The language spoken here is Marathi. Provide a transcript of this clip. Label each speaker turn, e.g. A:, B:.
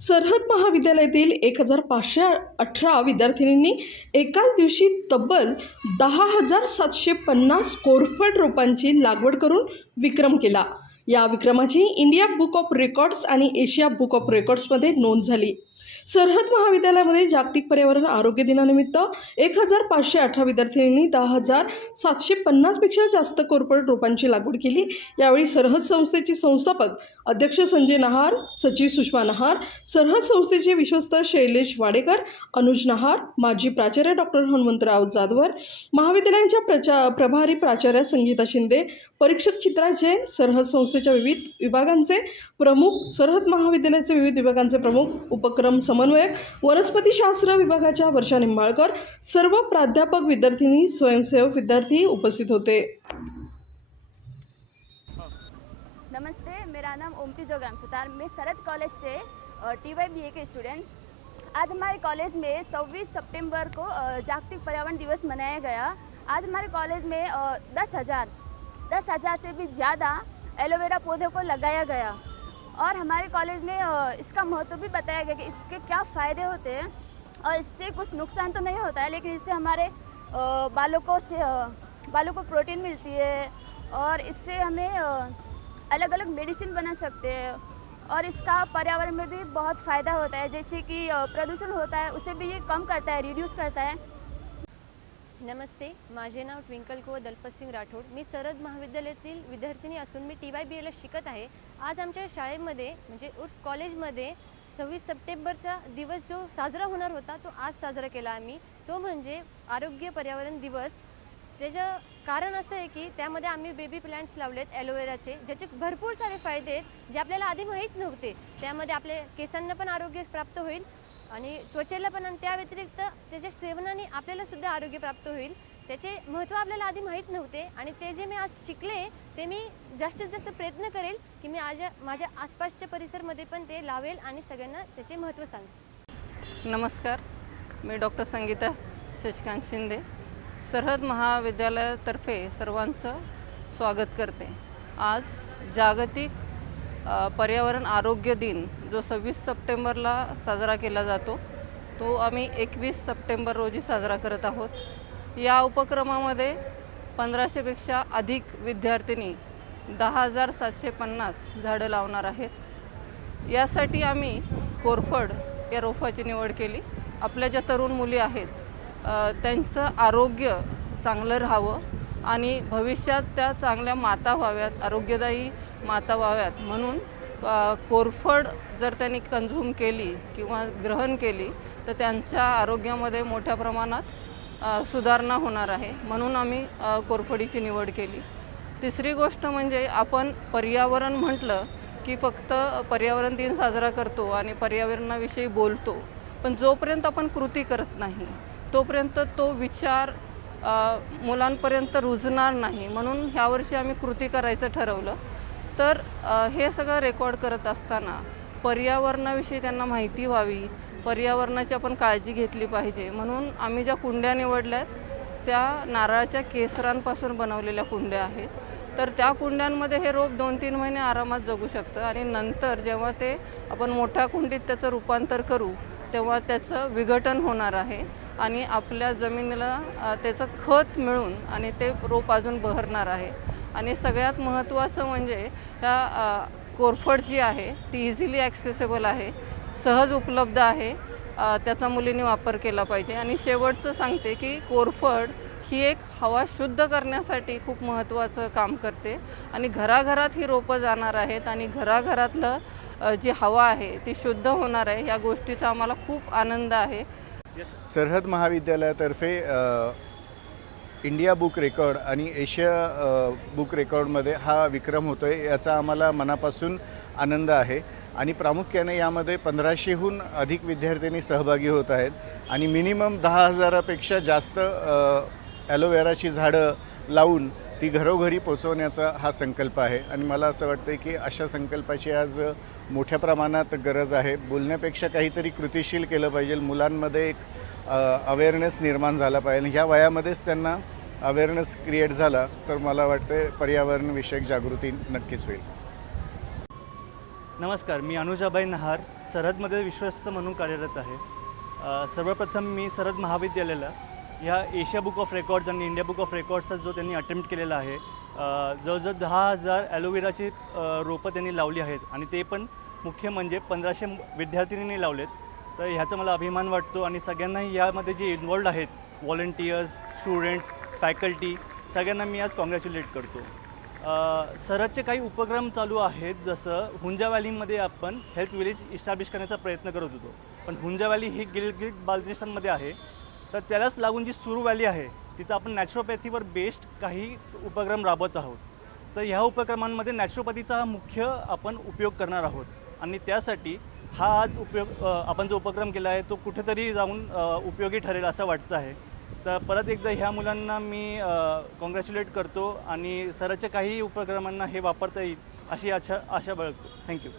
A: सरहद महाविद्यालयातील एक हजार पाचशे अठरा विद्यार्थिनींनी एकाच दिवशी तब्बल दहा हजार सातशे पन्नास कोरफड रोपांची लागवड करून विक्रम केला. या विक्रमाची इंडिया बुक ऑफ रेकॉर्ड्स आणि एशिया बुक ऑफ रेकॉर्ड्समध्ये नोंद झाली. सरहद महाविद्यालयामध्ये जागतिक पर्यावरण आरोग्य दिनानिमित्त एक हजार पाचशे अठरा विद्यार्थिनींनी दहा हजार सातशे पन्नासपेक्षा जास्त कोरपोरेट रोपांची लागवड केली. यावेळी सरहद संस्थेचे संस्थापक अध्यक्ष संजय नहार सचिव सुषमा नहार सरहद संस्थेचे विश्वस्त शैलेश वाडेकर अनुज नहार माजी प्राचार्य डॉक्टर हनुमंतराव जाधवर महाविद्यालयांच्या प्रचा प्रभारी प्राचार्य संगीता शिंदे परीक्षक चित्रा जैन सरहद संस्थेच्या विविध विभागांचे प्रमुख सरहद महाविद्यालयाचे विविध विभागांचे प्रमुख उपक्रम समन्वयक वनस्पतीशास्त्र विभागाच्या वर्षा निंबाळकर सर्व प्राध्यापक विद्यार्थिनी स्वयंसेवक विद्यार्थी उपस्थित होते.
B: नमस्ते मेरा नाम ओमती जोगाम सुतार। मैं सरद कॉलेज से टी वाई बी ए के स्टूडेंट। आज हमारे कॉलेज में 26 सितंबर को जागतिक पर्यावरण दिवस मनाया गया। आज हमारे कॉलेज में दस हज़ार दस हज़ार से भी ज़्यादा एलोवेरा पौधे को लगाया गया। और हमारे कॉलेज में इसका महत्व भी बताया गया कि इसके क्या फ़ायदे होते हैं और इससे कुछ नुकसान तो नहीं होता है, लेकिन इससे हमारे बालों को से बालों को प्रोटीन मिलती है और इससे हमें अलग अलग मेडिसिन बना सकते हैं। और इसका पर्यावरण में भी बहुत फ़ायदा होता है, जैसे कि प्रदूषण होता है, उसे भी ये कम करता है रिड्यूस करता है।
C: नमस्ते. माझे नाव ट्विंकल कुव दलपतसिंग राठोड. मी सरद महाविद्यालयातील विद्यार्थिनी असून मी टी वाय बी एला शिकत आहे. आज आमच्या शाळेमध्ये म्हणजे उर्फ कॉलेजमध्ये सव्वीस सप्टेंबरचा दिवस जो साजरा होणार होता तो आज साजरा केला आम्ही. तो म्हणजे आरोग्य पर्यावरण दिवस. त्याचं कारण असं आहे की त्यामध्ये आम्ही बेबी प्लांट्स लावलेत ॲलोवेराचे ज्याचे भरपूर सारे फायदे आहेत जे आपल्याला आधी माहीत नव्हते. त्यामध्ये आपल्या केसांना पण आरोग्य प्राप्त होईल. आणि त्वचेला पण आणि त्या व्यतिरिक्त त्याच्या सेवनाने आपल्याला सुद्धा आरोग्य प्राप्त होईल. त्याचे महत्त्व आपल्याला आधी माहीत नव्हते आणि ते जे मी आज शिकले ते मी जास्तीत जास्त प्रयत्न करेल की मी आज माझ्या आसपासच्या परिसरमध्ये पण ते लावेल आणि सगळ्यांना त्याचे महत्त्व सांगेल.
D: नमस्कार. मी डॉक्टर संगीता शशिकांत शिंदे. सरहद महाविद्यालयातर्फे सर्वांचं स्वागत करते. आज जागतिक पर्यावरण आरोग्य दिन जो सव्वीस सप्टेंबरला साजरा केला जातो तो आम्ही एकवीस सप्टेंबर रोजी साजरा करत आहोत. या उपक्रमामध्ये पंधराशेपेक्षा अधिक विद्यार्थिनी दहा हजार सातशे पन्नास झाडं लावणार आहेत. यासाठी आम्ही कोरफड या रोपाची निवड केली. आपल्या ज्या तरुण मुली आहेत त्यांचं आरोग्य चांगलं राहावं आणि भविष्यात त्या चांगल्या माता व्हाव्यात आरोग्यदायी माता व्हाव्यात. म्हणून कोरफड जर त्यांनी कन्झ्युम केली किंवा ग्रहण केली तर त्यांच्या आरोग्यामध्ये मोठ्या प्रमाणात सुधारणा होणार आहे. म्हणून आम्ही कोरफडीची निवड केली. तिसरी गोष्ट म्हणजे आपण पर्यावरण म्हटलं की फक्त पर्यावरण दिन साजरा करतो आणि पर्यावरणाविषयी बोलतो. पण जोपर्यंत आपण कृती करत नाही तोपर्यंत तो विचार मुलांपर्यंत रुजणार नाही. म्हणून ह्यावर्षी आम्ही कृती करायचं ठरवलं. तर हे सगळं रेकॉर्ड करत असताना पर्यावरणाविषयी त्यांना माहिती व्हावी पर्यावरणाची आपण काळजी घेतली पाहिजे. म्हणून आम्ही ज्या कुंड्या निवडल्या आहेत त्या नारळाच्या केसरांपासून बनवलेल्या कुंड्या आहेत. तर त्या कुंड्यांमध्ये हे रोप दोन तीन महिने आरामात जगू शकतं आणि नंतर जेव्हा ते आपण मोठ्या कुंडीत त्याचं रूपांतर करू तेव्हा त्याचं विघटन होणार आहे आणि आपल्या जमिनीला त्याचं खत मिळून आणि ते रोप अजून बहरणार आहे. आणि सगळ्यात महत्त्वाचं म्हणजे ह्या कोरफड जी आहे ती इझिली ॲक्सेसेबल आहे सहज उपलब्ध आहे त्याचा मुलींनी वापर केला पाहिजे. आणि शेवटचं सांगते की कोरफड ही एक हवा शुद्ध करण्यासाठी खूप महत्त्वाचं काम करते. आणि घराघरात ही रोपं जाणार आहेत आणि घराघरातलं जी हवा आहे ती शुद्ध होणार आहे या गोष्टीचा आम्हाला खूप आनंद आहे.
E: सरहद महाविद्यालयातर्फे इंडिया बुक रेकॉर्ड आणि एशिया बुक रेकॉर्डमध्ये हा विक्रम होतो आहे याचा आम्हाला मनापासून आनंद आहे. आणि प्रामुख्याने यामध्ये पंधराशेहून अधिक विद्यार्थ्यांनी सहभागी होत आहेत. आणि मिनिमम दहा हजारापेक्षा जास्त ॲलोवेराची झाडं लावून ती घरोघरी पोचवण्याचा हा संकल्प आहे. आणि मला असं वाटतं की अशा संकल्पाची आज मोठ्या प्रमाणात गरज आहे. बोलण्यापेक्षा काहीतरी कृतिशील केलं पाहिजे. मुलांमध्ये एक अवेअरनेस निर्माण झाला पाहिजे. ह्या वयामध्येच त्यांना अवेअरनेस क्रिएट झाला तर मला वाटते पर्यावरणविषयक जागृती नक्कीच होईल.
F: नमस्कार मी अनुजाबाई नहार सरहदमध्ये विश्वस्त म्हणून कार्यरत आहे. सर्वप्रथम मी सरहद महाविद्यालयाला ह्या एशिया बुक ऑफ रेकॉर्ड्स आणि इंडिया बुक ऑफ रेकॉर्ड्सचा जो त्यांनी अटेम्प्ट केलेला आहे जवळजवळ दहा हजार ॲलोवेराची रोपं त्यांनी लावली आहेत. आणि ते पण मुख्य म्हणजे पंधराशे विद्यार्थिनींनी लावलेत. तर ह्याचा मला अभिमान वाटतो आणि सगळ्यांनाही यामध्ये जे इन्वॉल्ड आहेत व्हॉलंटियर्स स्टुडंट्स फॅकल्टी सगळ्यांना मी आज कॉंग्रॅच्युलेट करतो. अ, काही उपक्रम चालू आहेत जसं हुंजा व्हॅलीमध्ये आपण हेल्थ विलेज इस्टॅब्लिश करण्याचा प्रयत्न करत होतो. पण हुंजा व्हॅली ही गिलगिट बाल्टिस्तानमध्ये आहे. तर त्यालाच लागून जी सुरू व्हॅली आहे तिथं आपण नॅचरोपॅथीवर बेस्ड काही उपक्रम राबवत आहोत. तर ह्या उपक्रमांमध्ये नॅचरोपॅथीचा हा मुख्य आपण उपयोग करणार आहोत. आणि त्यासाठी हा आज उपयोग आपण जो उपक्रम केला आहे तो कुठेतरी जाऊन उपयोगी ठरेल असं वाटतं आहे. तर परत एकदा ह्या मुलांना मी कॉंग्रॅच्युलेट करतो आणि सरच्या काही उपक्रमांना हे वापरता येईल अशी आशा आशा बाळगतो. थँक्यू